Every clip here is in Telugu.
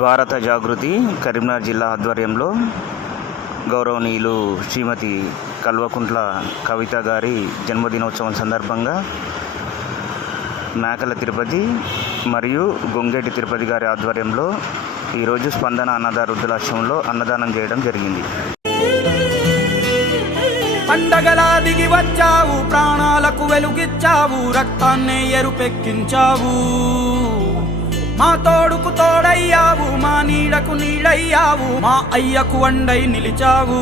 భారత జాగృతి కరీంనగర్ జిల్లా ఆధ్వర్యంలో గౌరవనీయులు శ్రీమతి కల్వకుంట్ల కవిత గారి జన్మదినోత్సవం సందర్భంగా మేకల తిరుపతి మరియు గొంగేటి తిరుపతి గారి ఆధ్వర్యంలో ఈరోజు స్పందన అన్నదాన వృద్ధాశ్రమంలో అన్నదానం చేయడం జరిగింది. పండగలా దిగి వచ్చావు, ప్రాణాలకు వెలుగిచ్చావు, రక్తాన్నే ఎరుపెక్కించావు. మా తోడుకు తోడయ్యావు, మా నీడకు నీడయ్యావు, మా అయ్యకు వండై నిలిచావు.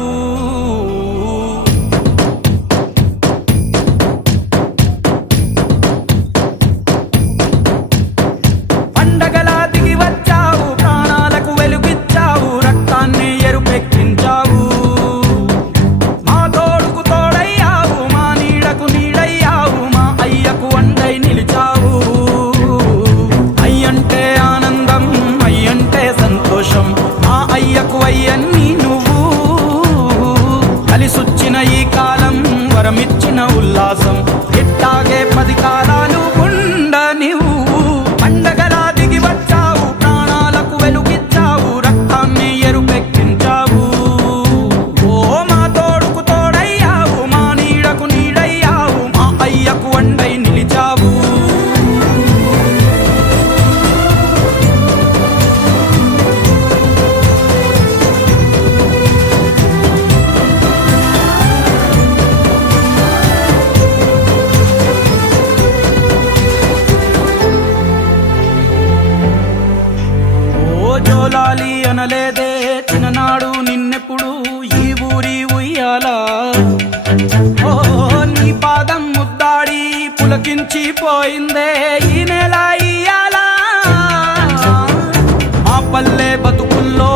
పండగలా దిగి వచ్చావు, ప్రాణాలకు వెలుగిచ్చావు, రక్తాన్నే ఎరుపెక్కించావు. మా తోడుకు తోడయ్యావు, మా నీడకు నీడయ్యావు, మా అయ్యకు వండై నిలిచావు. అయ్యంటే ఆనందం, అయ్యంటే సంతోషం, మా అయ్యకు అయ్యన్ని నువ్వు. కలిసొచ్చిన ఈ కాలం వరమిచ్చిన ఉల్లాసం, ఇట్టాగే 10 కాలాలు ఉండనివ్వు. పండగలా దిగి వచ్చావు, ప్రాణాలకు వెలుగిచ్చావు, రక్తాన్ని ఎరుపెక్కించావు. ఓ మా తోడుకు తోడయ్యావు, మా నీడకు నీడయ్యావు, మా అయ్యకు వండై నిలిచావు. జోలాలి అనలేదే చిన్ననాడు నిన్నెప్పుడు ఈ ఊరి ఉయ్యాలా. ఓ నీ పాదం ముద్దాడి పులకించి పోయిందే ఈ నెల ఇయ్యాలా. మా పల్లె బతుకుల్లో